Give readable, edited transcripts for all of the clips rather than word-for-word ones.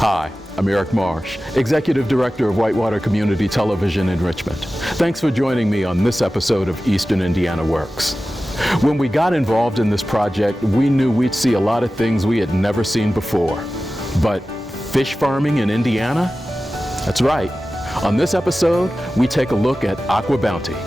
Hi, I'm Eric Marsh, Executive Director of Whitewater Community Television in Richmond. Thanks for joining me on this episode of Eastern Indiana Works. When we got involved in this project, we knew we'd see a lot of things we had never seen before. But fish farming in Indiana? That's right. On this episode, we take a look at AquaBounty.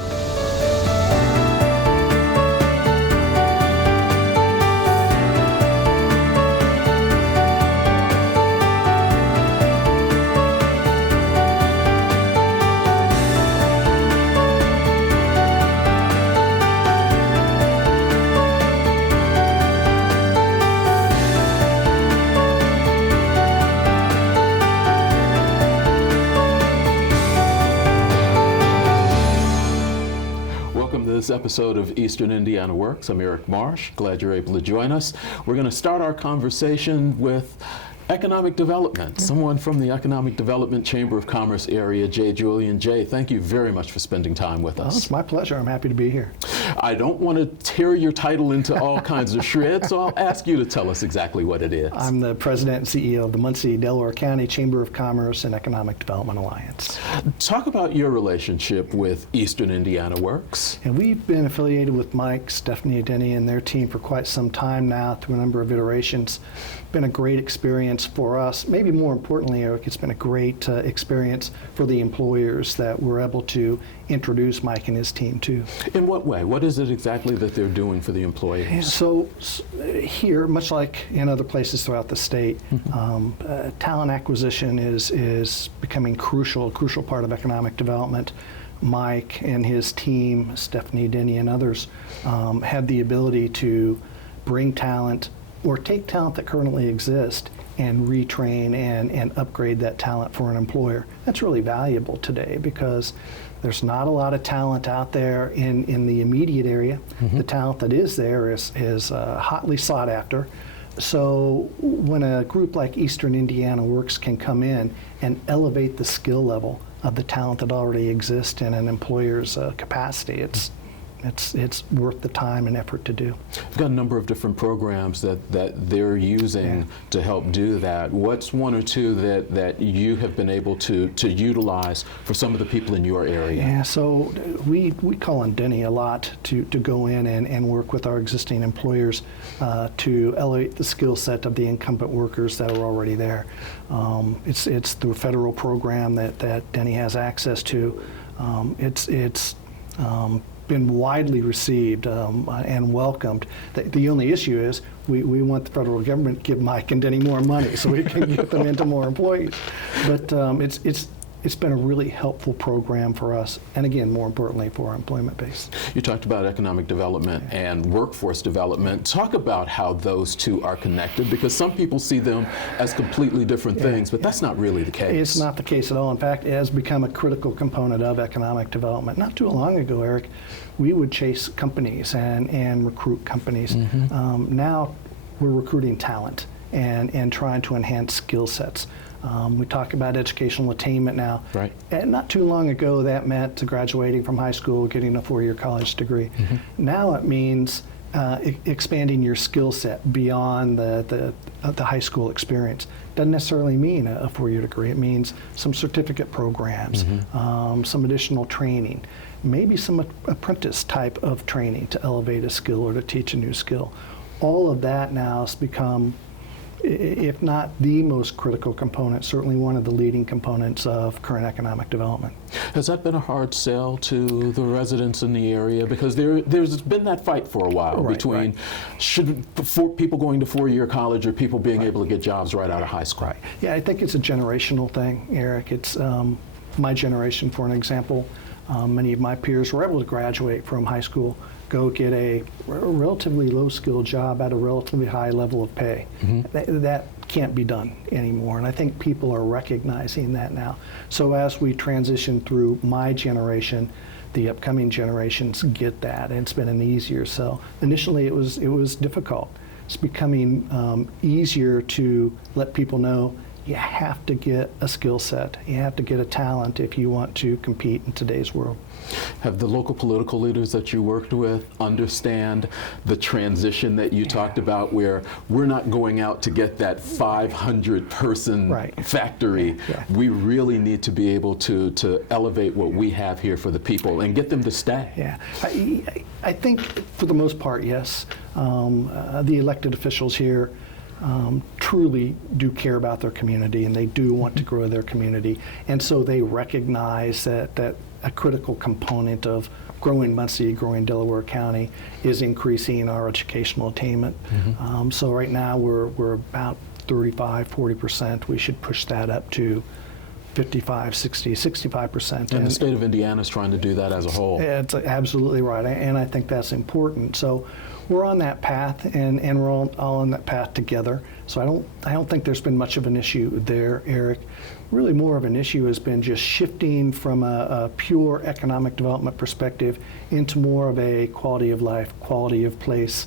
This episode of Eastern Indiana Works. I'm Eric Marsh. Glad you're able to join us. We're going to start our conversation with economic development. Someone from the Economic Development Chamber of Commerce area, Julian. Thank you very much for spending time with us. Oh, it's my pleasure. I'm happy to be here. I don't want to tear your title into all kinds of shreds, so I'll ask you to tell us exactly what it is. I'm the President and CEO of the Muncie-Delaware County Chamber of Commerce and Economic Development Alliance. Talk about your relationship with Eastern Indiana Works. And we've been affiliated with Mike, Stephanie, Denny, and their team for quite some time now through a number of iterations. Been a great experience for us. Maybe more importantly, Eric, it's been a great experience for the employers that we're able to introduce Mike and his team to. In what way? What is it exactly that they're doing for the employees? And so here, much like in other places throughout the state, talent acquisition is becoming a crucial part of economic development. Mike and his team, Stephanie, Denny, and others, have the ability to bring talent or take talent that currently exists and retrain and upgrade that talent for an employer. That's really valuable today because there's not a lot of talent out there in the immediate area. The talent that is there is hotly sought after. So when a group like Eastern Indiana Works can come in and elevate the skill level of the talent that already exists in an employer's capacity, it's worth the time and effort to do. We've got a number of different programs that they're using to help do that. What's one or two that you have been able to utilize for some of the people in your area? Yeah, so we call on Denny a lot to go in and work with our existing employers to elevate the skill set of the incumbent workers that are already there. It's through a federal program that Denny has access to. It's been widely received and welcomed. The only issue is we want the federal government to give Mike and Denny more money so we can get them into more employees. But it's been a really helpful program for us, and again, more importantly, for our employment base. You talked about economic development and workforce development. Talk about how those two are connected, because some people see them as completely different things, but that's not really the case. It's not the case at all. In fact, it has become a critical component of economic development. Not too long ago, Eric, we would chase companies and recruit companies. Now we're recruiting talent and trying to enhance skill sets. We talk about educational attainment now. Right. And not too long ago, that meant graduating from high school, getting a 4-year college degree. Now it means expanding your skill set beyond the high school experience. Doesn't necessarily mean a 4-year degree. It means some certificate programs, some additional training, maybe some apprentice type of training to elevate a skill or to teach a new skill. All of that now has become, if not the most critical component, certainly one of the leading components of current economic development. Has that been a hard sell to the residents in the area? Because there's been that fight for a while between people going to 4-year college or people being able to get jobs right out of high school. Right. Yeah, I think it's a generational thing, Eric. It's my generation, for an example. Many of my peers were able to graduate from high school, go get a relatively low-skilled job at a relatively high level of pay. That can't be done anymore, and I think people are recognizing that now. So as we transition through my generation, the upcoming generations get that, and it's been an easier sell. Initially, it was difficult. It's becoming easier to let people know you have to get a skill set. You have to get a talent if you want to compete in today's world. Have the local political leaders that you worked with understand the transition that you talked about, where we're not going out to get that 500-person factory? We really need to be able to elevate what we have here for the people and get them to stay. Yeah, I think for the most part, yes. The elected officials here truly do care about their community, and they do want to grow their community, and so they recognize that a critical component of growing Muncie, growing Delaware County, is increasing our educational attainment. So right now we're about 35-40%. We should push that up to 55, 60, 65%. And the state of Indiana is trying to do that as a whole. It's absolutely right, and I think that's important. So we're on that path, and we're all on that path together. So I don't think there's been much of an issue there, Eric. Really more of an issue has been just shifting from a pure economic development perspective into more of a quality of life, quality of place,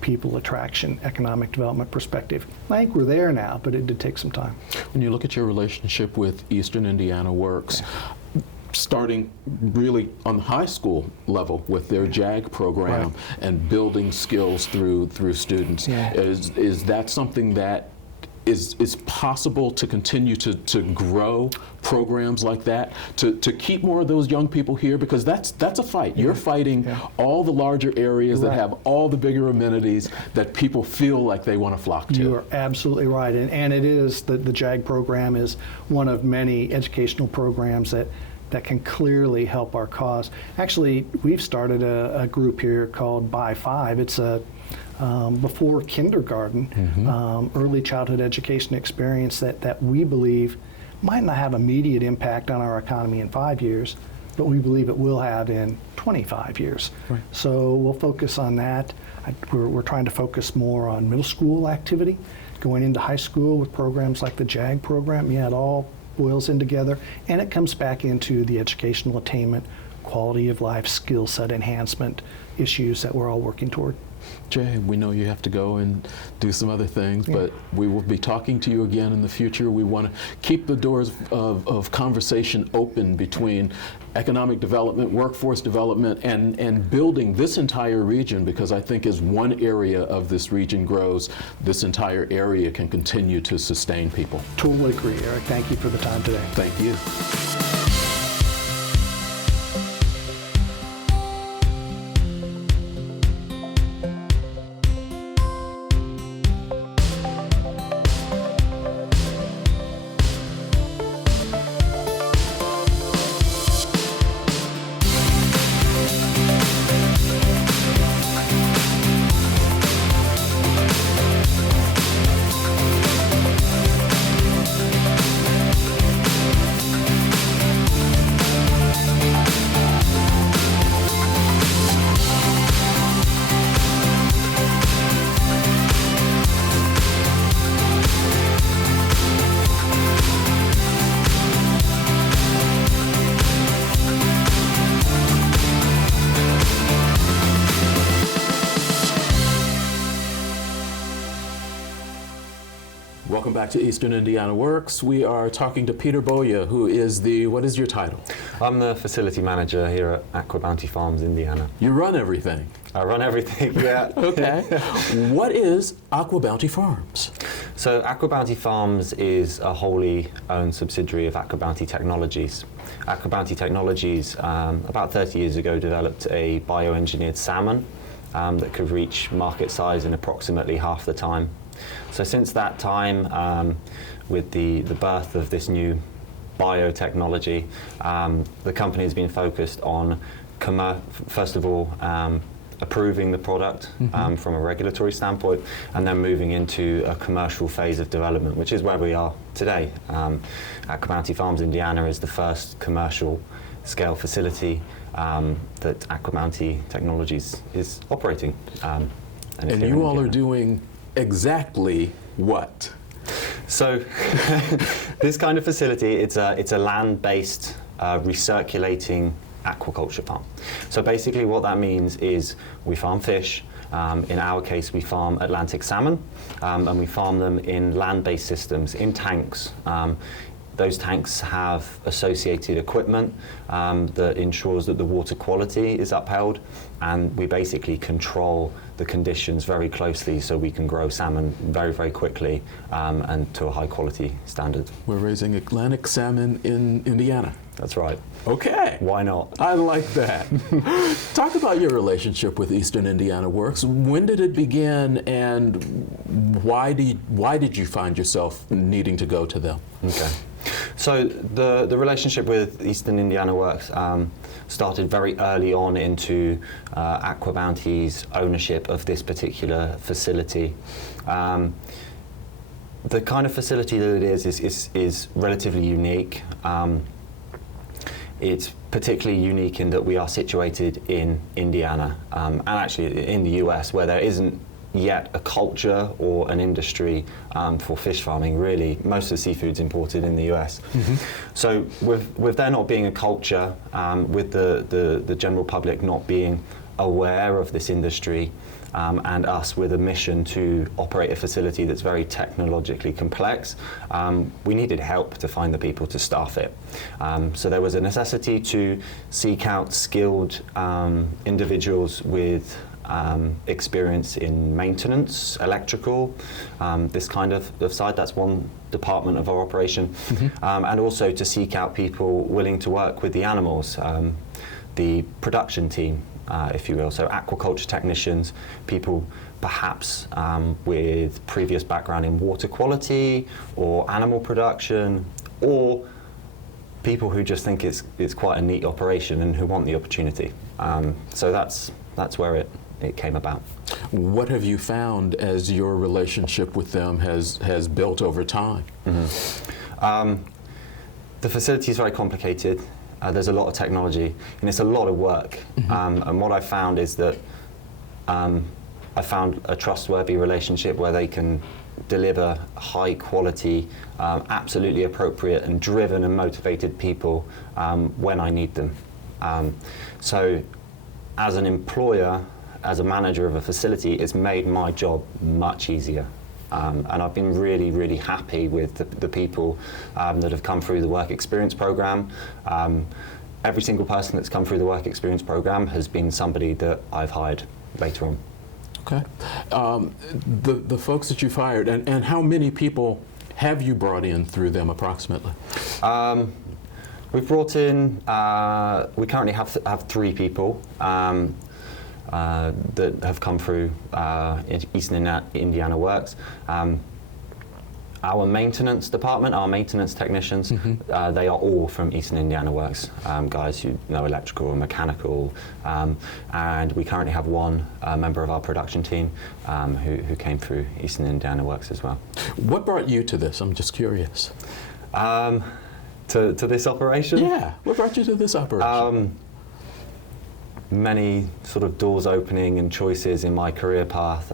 people attraction, economic development perspective. I think we're there now, but it did take some time. When you look at your relationship with Eastern Indiana Works, starting really on the high school level with their JAG program and building skills through students, is that something that is possible to continue to grow programs like that, to keep more of those young people here? Because that's a fight. You're fighting all the larger areas that have all the bigger amenities that people feel like they want to flock to. You are absolutely right, and it is, the JAG program is one of many educational programs that can clearly help our cause. Actually, we've started a group here called By Five. It's a before kindergarten, early childhood education experience that we believe might not have immediate impact on our economy in 5 years, but we believe it will have in 25 years. So we'll focus on that. We're trying to focus more on middle school activity, going into high school with programs like the JAG program. It all boils in together, and it comes back into the educational attainment, quality of life, skill set enhancement issues that we're all working toward. Jay, we know you have to go and do some other things, but we will be talking to you again in the future. We want to keep the doors of conversation open between economic development, workforce development, and building this entire region, because I think as one area of this region grows, this entire area can continue to sustain people. Totally agree, Eric. Thank you for the time today. Thank you. Welcome back to Eastern Indiana Works. We are talking to Peter Bowyer, who is what is your title? I'm the facility manager here at AquaBounty Farms, Indiana. You run everything. I run everything, yeah. Okay. What is AquaBounty Farms? So AquaBounty Farms is a wholly owned subsidiary of AquaBounty Technologies. AquaBounty Technologies, about 30 years ago, developed a bioengineered salmon that could reach market size in approximately half the time. So since that time, with the birth of this new biotechnology, the company has been focused on, first of all, approving the product from a regulatory standpoint, and then moving into a commercial phase of development, which is where we are today. AquaBounty Farms Indiana is the first commercial scale facility that AquaBounty Technologies is operating. And you all are doing exactly what? So this kind of facility, it's a land-based recirculating aquaculture farm. So basically what that means is we farm fish, In our case, we farm Atlantic salmon, and we farm them in land-based systems, in tanks. Those tanks have associated equipment that ensures that the water quality is upheld, and we basically control the conditions very closely so we can grow salmon very, very quickly and to a high quality standard. We're raising Atlantic salmon in Indiana. That's right. Okay. Why not? I like that. Talk about your relationship with Eastern Indiana Works. When did it begin, and why did you find yourself needing to go to them? Okay. So the relationship with Eastern Indiana Works started very early on into AquaBounty's ownership of this particular facility. The kind of facility that it is relatively unique. It's particularly unique in that we are situated in Indiana, and actually in the US, where there isn't yet a culture or an industry for fish farming. Really, most of the seafood's imported in the US. Mm-hmm. So with there not being a culture, with the general public not being aware of this industry, and us with a mission to operate a facility that's very technologically complex, we needed help to find the people to staff it. So there was a necessity to seek out skilled individuals with experience in maintenance, electrical, this kind of side. That's one department of our operation. Mm-hmm. And also to seek out people willing to work with the animals, the production team, if you will, so aquaculture technicians, people perhaps with previous background in water quality or animal production, or people who just think it's quite a neat operation and who want the opportunity. So that's where it came about. What have you found as your relationship with them has built over time? Mm-hmm. The facility is very complicated. There's a lot of technology, and it's a lot of work. Mm-hmm. And what I found is that I found a trustworthy relationship where they can deliver high quality, absolutely appropriate and driven and motivated people when I need them. So as an employer, as a manager of a facility, it's made my job much easier. And I've been really, really happy with the people that have come through the work experience program. Every single person that's come through the work experience program has been somebody that I've hired later on. Okay. The folks that you've hired, and how many people have you brought in through them approximately? We've brought in, we currently have 3 people. That have come through Eastern Indiana Works. Our maintenance department, our maintenance technicians, mm-hmm. They are all from Eastern Indiana Works, guys who know electrical and mechanical, and we currently have one member of our production team who came through Eastern Indiana Works as well. What brought you to this? I'm just curious. To this operation? Yeah, what brought you to this operation? Many sort of doors opening and choices in my career path.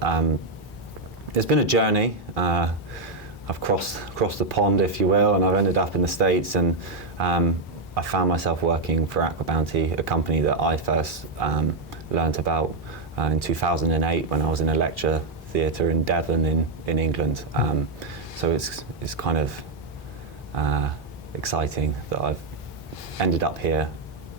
It's been a journey. I've crossed the pond, if you will, and I've ended up in the States, and I found myself working for AquaBounty, a company that I first learnt about in 2008 when I was in a lecture theatre in Devon in England. So it's kind of exciting that I've ended up here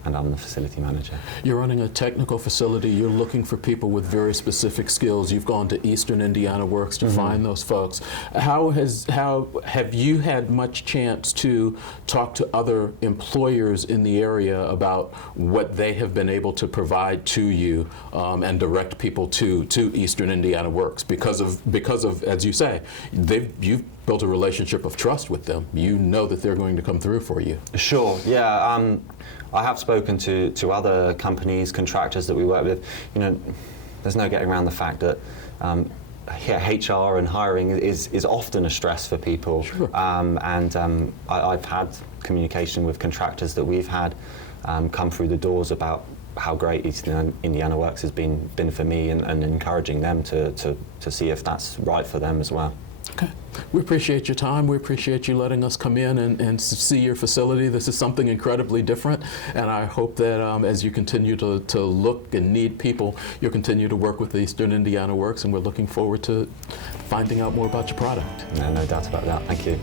and I'm the facility manager. You're running a technical facility. You're looking for people with very specific skills. You've gone to Eastern Indiana Works to mm-hmm. find those folks. How have you had much chance to talk to other employers in the area about what they have been able to provide to you and direct people to Eastern Indiana Works because of as you say, you've built a relationship of trust with them. You know that they're going to come through for you. Sure. Yeah. I have spoken to other companies, contractors that we work with. You know, there's no getting around the fact that HR and hiring is often a stress for people. Sure. I've had communication with contractors that we've had come through the doors about how great Eastern Indiana Works has been for me, and encouraging them to see if that's right for them as well. Okay. We appreciate your time. We appreciate you letting us come in and see your facility. This is something incredibly different, and I hope that as you continue to look and need people, you'll continue to work with Eastern Indiana Works, and we're looking forward to finding out more about your product. No doubt about that. Thank you.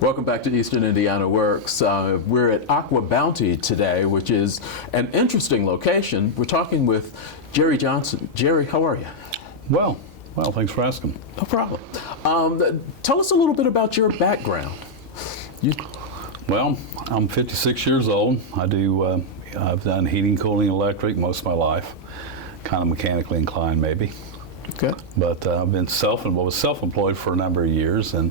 Welcome back to Eastern Indiana Works. We're at AquaBounty today, which is an interesting location. We're talking with Jerry Johnson. Jerry, how are you? Well, thanks for asking. No problem. Tell us a little bit about your background. Well, I'm 56 years old. I've done heating, cooling, electric most of my life. Kind of mechanically inclined, maybe. Okay. But I've been was self-employed for a number of years, and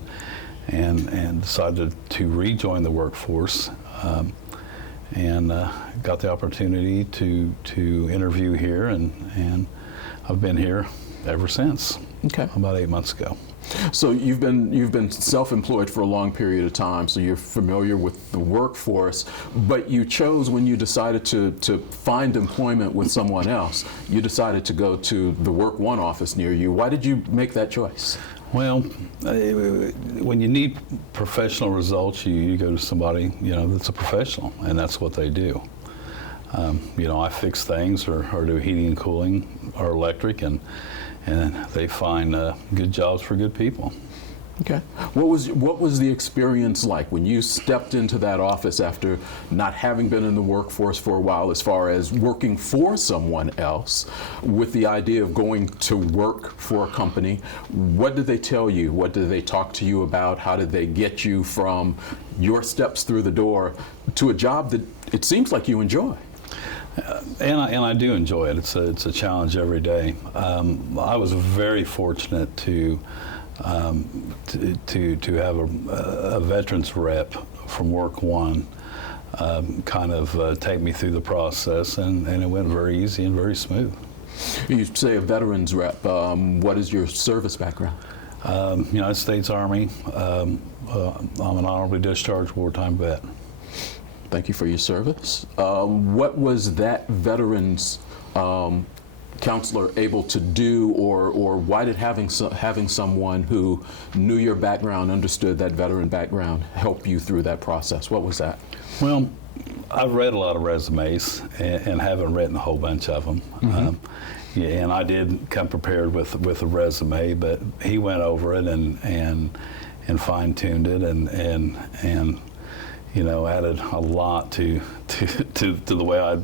decided to rejoin the workforce, and got the opportunity to interview here, and I've been here ever since. Okay. About 8 months ago. So you've been self-employed for a long period of time, so you're familiar with the workforce, but you chose, when you decided to find employment with someone else, you decided to go to the Work One office near you. Why did you make that choice? Well, when you need professional results, you go to somebody, that's a professional, and that's what they do. I fix things or do heating and cooling or electric, and they find good jobs for good people. Okay. What was the experience like when you stepped into that office after not having been in the workforce for a while, as far as working for someone else, with the idea of going to work for a company? What did they tell you? What did they talk to you about? How did they get you from your steps through the door to a job that it seems like you enjoy? And I do enjoy it. It's a challenge every day. I was very fortunate to have a veterans rep from Work One take me through the process, and it went very easy and very smooth. You say a veterans rep. What is your service background? United States Army. I'm an honorably discharged wartime vet. Thank you for your service. What was that veterans counselor able to do, or why did having someone who knew your background, understood that veteran background, help you through that process? What was that? Well, I've read a lot of resumes and haven't written a whole bunch of them. Mm-hmm. And I did come prepared with a resume, but he went over it and fine-tuned it and added a lot to the way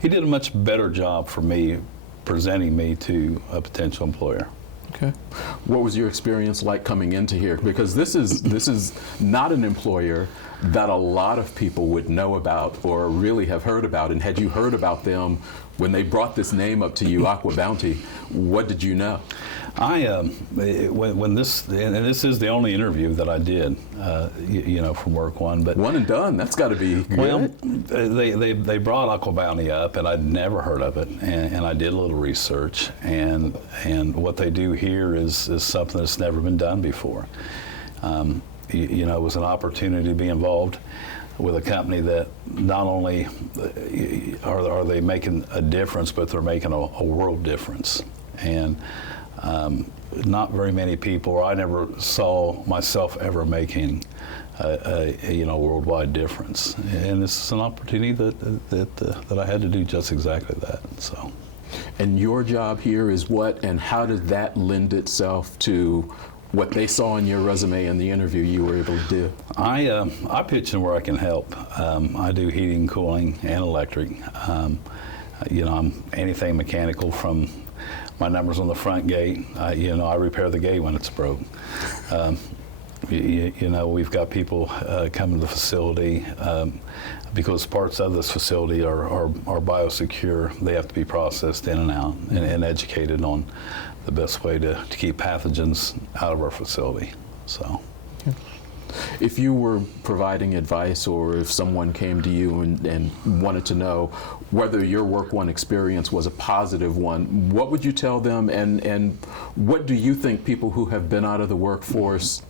he did a much better job for me, presenting me to a potential employer. Okay. What was your experience like coming into here? Because this is not an employer that a lot of people would know about or really have heard about. And had you heard about them when they brought this name up to you, AquaBounty, what did you know? When this is the only interview that I did, from Work One, but one and done. That's got to be good. Well, they brought AquaBounty up, and I'd never heard of it, and I did a little research, and what they do here is something that's never been done before. It was an opportunity to be involved with a company that not only are they making a difference, but they're making a world difference. And not very many people, or I never saw myself ever making a worldwide difference. And this is an opportunity that I had to do just exactly that. So. And your job here is what, and how did that lend itself to what they saw in your resume and the interview you were able to do? I pitch in where I can help. I do heating, cooling, and electric. I'm anything mechanical, from my number's on the front gate. I repair the gate when it's broke. We've got people coming to the facility because parts of this facility are biosecure. They have to be processed in and out and educated on the best way to keep pathogens out of our facility. So. If you were providing advice, or if someone came to you and wanted to know whether your Work One experience was a positive one, what would you tell them, and what do you think people who have been out of the workforce,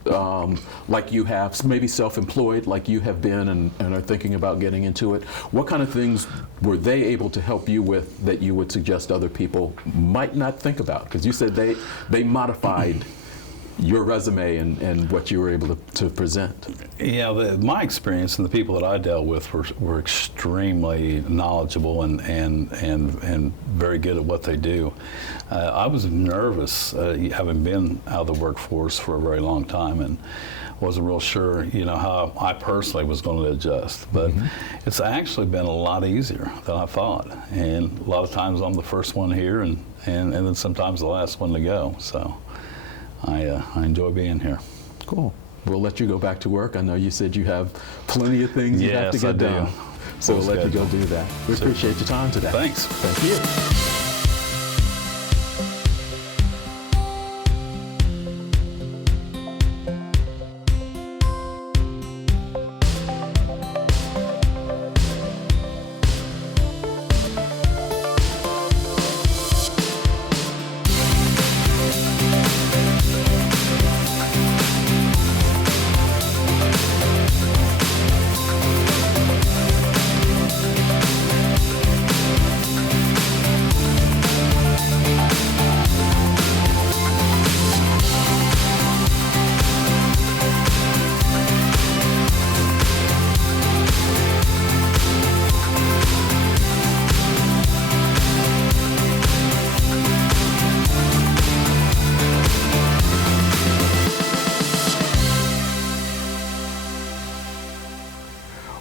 like you have, maybe self-employed like you have been and are thinking about getting into it, what kind of things were they able to help you with that you would suggest other people might not think about? Because you said they modified your resume and what you were able to present. Yeah, my experience and the people that I dealt with were extremely knowledgeable and very good at what they do. I was nervous, having been out of the workforce for a very long time, and wasn't real sure, how I personally was going to adjust. But it's actually been a lot easier than I thought. And a lot of times I'm the first one here, and then sometimes the last one to go. So I enjoy being here. Cool. We'll let you go back to work. I know you said you have plenty of things you have to get done. So we'll let you go do that. We appreciate your time today. Thanks. Thank you.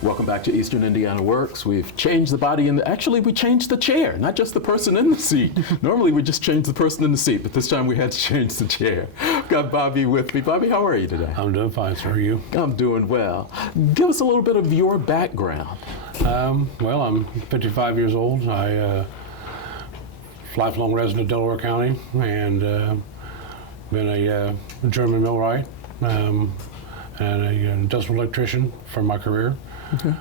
Welcome back to Eastern Indiana Works. We've changed the body actually we changed the chair, not just the person in the seat. Normally we just change the person in the seat, but this time we had to change the chair. Got Bobby with me. Bobby, how are you today? I'm doing fine, sir. Are you? I'm doing well. Give us a little bit of your background. Well, I'm 55 years old. I lifelong resident of Delaware County, and been a German millwright and an industrial electrician for my career. Okay.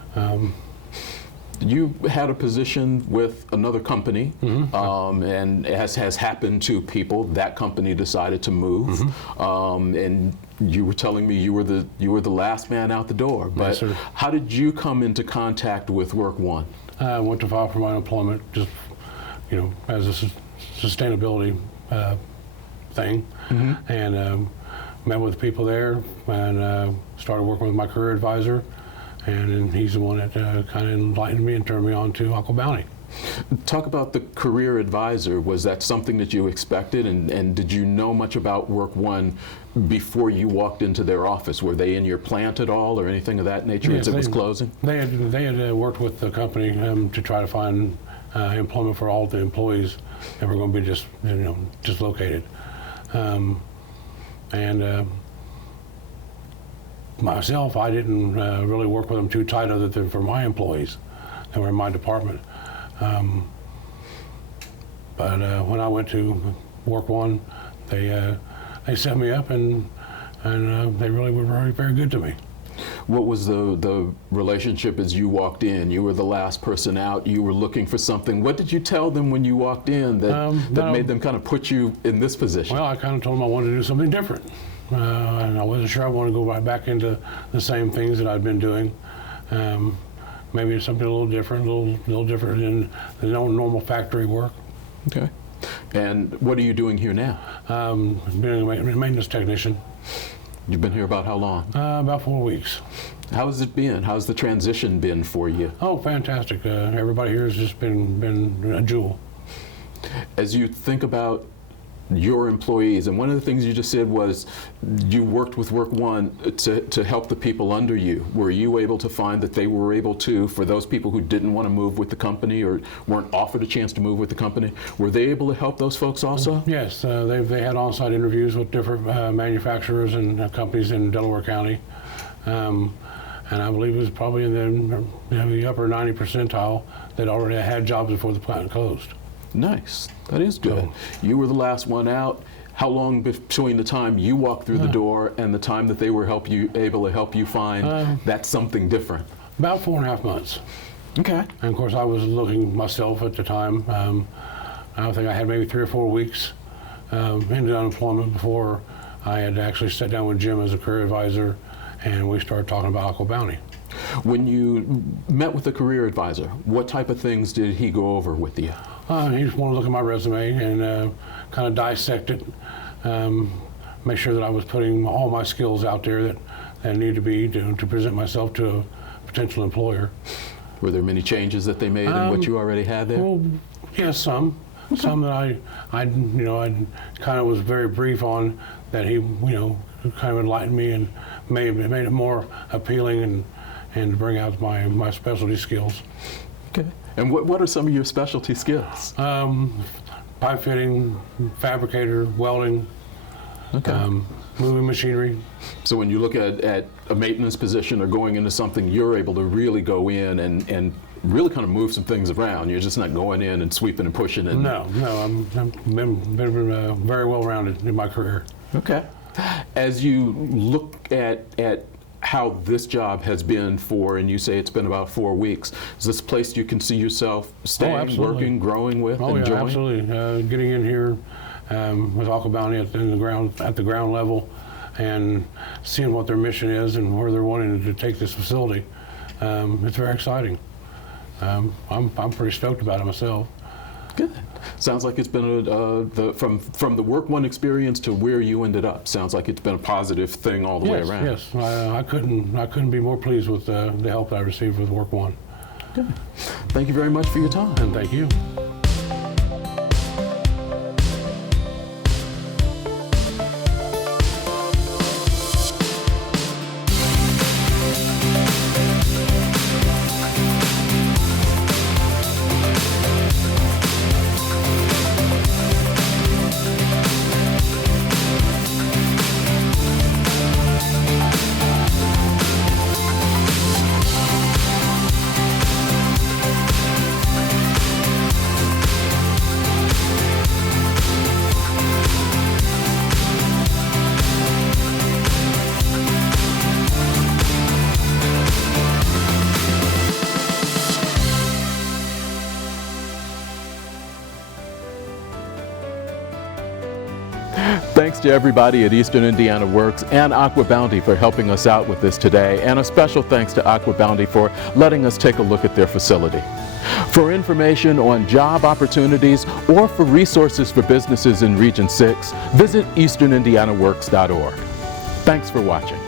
You had a position with another company, and as has happened to people, that company decided to move. And you were telling me you were the last man out the door. But yes, sir. How did you come into contact with Work One? I went to file for my unemployment, just as a sustainability thing, and met with people there, and started working with my career advisor. And he's the one that kind of enlightened me and turned me on to AquaBounty. Talk about the career advisor. Was that something that you expected, and did you know much about Work One before you walked into their office? Were they in your plant at all or anything of that nature as it was closing? They had worked with the company to try to find employment for all the employees that were going to be dislocated. Myself, I didn't really work with them too tight other than for my employees that were in my department. But when I went to Work One, they set me up, and they really were very, very good to me. What was the relationship as you walked in? You were the last person out. You were looking for something. What did you tell them when you walked in that made them kind of put you in this position? Well, I kind of told them I wanted to do something different. And I wasn't sure I wanted to go right back into the same things that I'd been doing. Maybe something a little different, a little different than the normal factory work. Okay. And what are you doing here now? Being a maintenance technician. You've been here about how long? About 4 weeks. How's it been? How's the transition been for you? Oh, fantastic. Everybody here has just been a jewel. As you think about your employees, and one of the things you just said was you worked with Work One to help the people under you. Were you able to find that they were able to, for those people who didn't want to move with the company or weren't offered a chance to move with the company, were they able to help those folks also? Yes, they had on-site interviews with different manufacturers and companies in Delaware County. And I believe it was probably in the upper 90 percentile that already had jobs before the plant closed. Nice. That is good. So, you were the last one out. How long between the time you walked through the door and the time that they were able to help you find that's something different? About 4.5 months. Okay. And of course, I was looking myself at the time. I think I had maybe 3 or 4 weeks into unemployment before I had actually sat down with Jim as a career advisor, and we started talking about AquaBounty. When you met with the career advisor, what type of things did he go over with you? He just wanted to look at my resume and kind of dissect it, make sure that I was putting all my skills out there that needed to be to present myself to a potential employer. Were there many changes that they made in what you already had there? Well, yes, some. Okay. Some that I kind of was very brief on that he, kind of enlightened me and made it more appealing and bring out my specialty skills. Okay. And what are some of your specialty skills? Pipe fitting, fabricator, welding, moving machinery. So when you look at a maintenance position or going into something, you're able to really go in and really kind of move some things around. You're just not going in and sweeping and pushing. No, I've been very well rounded in my career. Okay. As you look at how this job has been for, and you say it's been about 4 weeks, is this a place you can see yourself staying, working, growing with, enjoying? Yeah, absolutely. Getting in here with AquaBounty at the ground level and seeing what their mission is and where they're wanting to take this facility, it's very exciting. I'm pretty stoked about it myself. Good. Sounds like it's been from the Work One experience to where you ended up. Sounds like it's been a positive thing all the way around. Yes, I couldn't be more pleased with the help that I received with Work One. Good. Thank you very much for your time. And thank you. Thanks to everybody at Eastern Indiana Works and AquaBounty for helping us out with this today, and a special thanks to AquaBounty for letting us take a look at their facility. For information on job opportunities or for resources for businesses in Region 6, visit easternindianaworks.org. Thanks for watching.